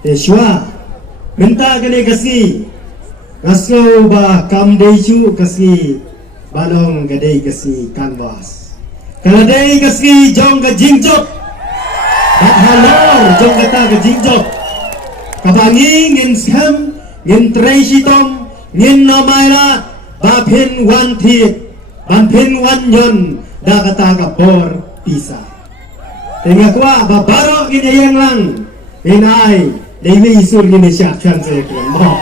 Teshwa minta kene kasi Kaslo ba kamdeju kasi balong gadai kasi kanvas kaladai kasi jong ka jingjok at halor jong kata ka jingjok kabangi ngin skam ngin treishitong ngin namaila bapin wan thiet bapin wan yon da kata ka por pisa tengah kwa babaro gini yang lang inai Dewi isur gini syak chan saya kira mo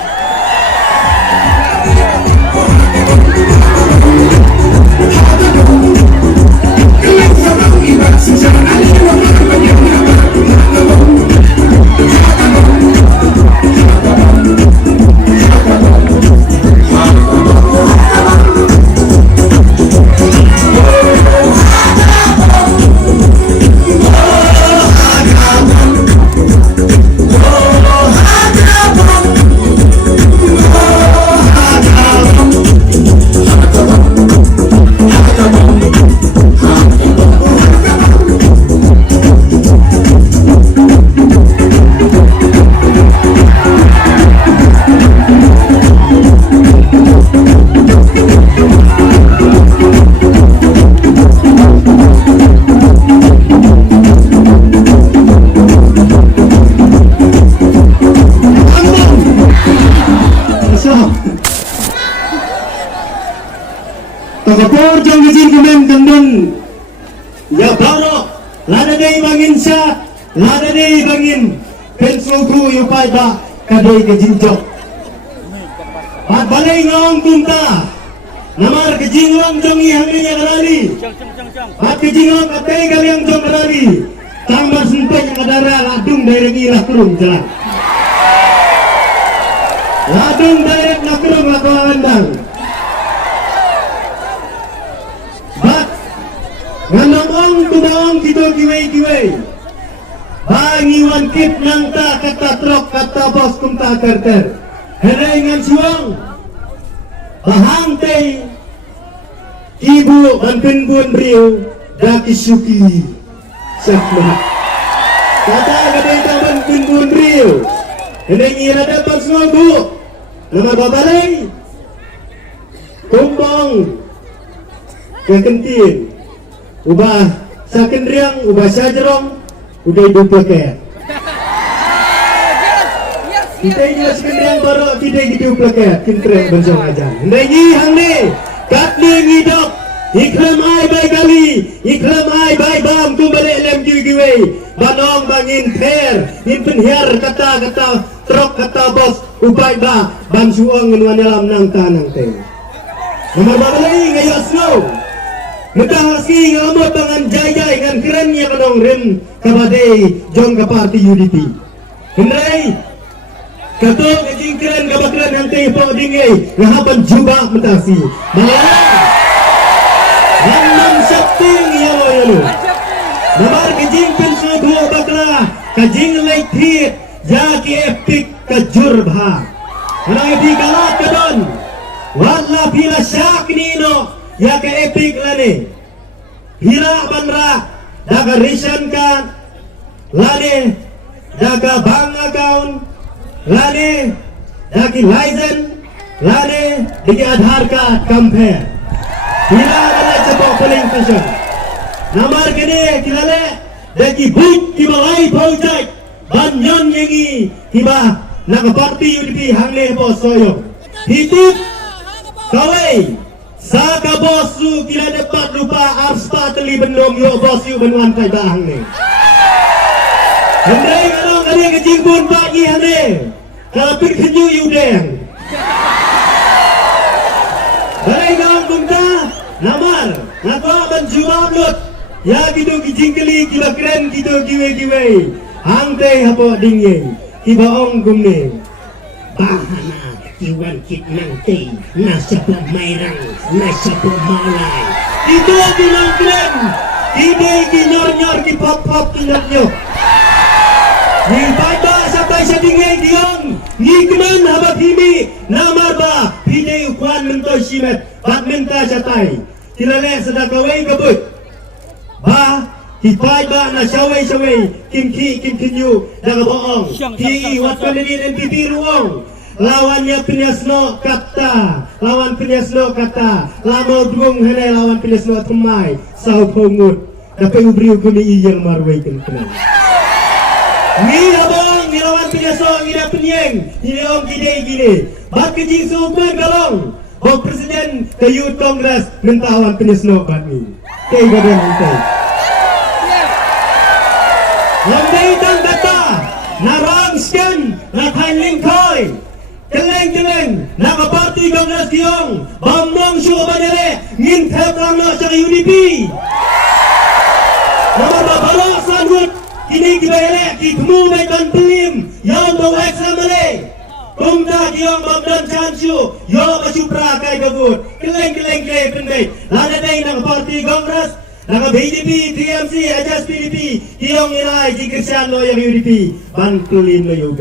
Takapur jong izin kumen kandun ya baro lada dei bangin sa lada dei bangin pensuku yupai ba kadai ke jinjok bat balai ngong tunta namar ke jingong jong i hangri yang rali bat ke jingong atai kaliang jong rali tambah sempai yang adara ladung dari ngilah kurung jalan ladung dari nakurung lakwa landang Nganong tumaong kita kiway bangiwan kit nang ta kata trok kata bos kumta kerter herengan siwang bahante ibu banpen buan riu daki suki sakma kata gadai ta banpen buan riu herengi rada pas ngobu nama babalai kumbang kekentin ubah sakin riang, ubah sajerong, udah ibu pakai. Kita juga sakin riang baru tidak gitu pakai. Kintrek bersama aja. Nengi hang ni, kat ni ngidok. Ikram ai bay kali, ikram ai bay bam tu balik lem giwe. Banong bangin per, in penhiar kata trok kata bos ubai ba ban suong ngan dalam nang tanang te. Nomor babalai ngayo snow. Mentang lagi ngamot dengan jai-jai dengan kerennya kanong rem kabadai jong ke parti UDP. Hendrai kato kejing keren kabakren nanti po dingai ngahapan jubah mentasi. Namam sakting yalo. Namar kejing pensu dua bakra kejing leiti jaki epik kejur bah. Mana di kalat kadon. Wala pila syak nino. Ya ke epic lane hira banra daga ration kan lane daga bank account lane dagi license lane digi Aadhaar card compare hira bala cepo polling station namar kene kilale dagi boot kibalai paujai banyon yengi kiba naga parti UDP hangle bo soyo hitip kawai Saka bosu kila dapat lupa arspa teli bendong yo bosu benuan kai bahang ni. Hendai kalau ada kecing pun pagi hande. Kalau pik kenyu yudeng. Dari gang kumta namar ngapa banjua lut. Ya gitu kecing keli kila keren gitu giwe. Hangte hapo dingye. Kiba ong gumne. Bahana iwan kit nanti nasa pemairang nasa pemalai itu bilang keren ide kinyor-nyor ki pop-pop kinyor-nyor ni pada sampai sedingai diong ni keman habak himi namar ba pide ukuan mentoy simet bat menta jatai kilale sedakawai kebut ba Hipai ba na syaway Kim Kinyu daga boong PE wat kandidat MPP ruang lawannya Pinyasno kata lama dung hene lawan Pinyasno thumai sau phongut dapat ubri uguni iyang marway kena ni abang ni lawan Pinyasno ni dah penyeng ni om gide bat kejing suman galong Bang Presiden ke Youth Congress mentawan Pinyasno kami tega dan hantai Lambai tang kata narang sken na kain lingkoi keleng na ka parti Congress kiong bamong syu banyare ngin thep rangno sa UDP nomor babalo sanut kini kibele ki thmu me kan pilim yang bawek samale kumda kiong bamdan chansyu yo kasupra kai gabut keleng penbe lada dai na parti Congress Naka BJP, TMC, Ajas PDP, Hiyong Inay, Jikirsian lo yang UDP, Bantulin lo yung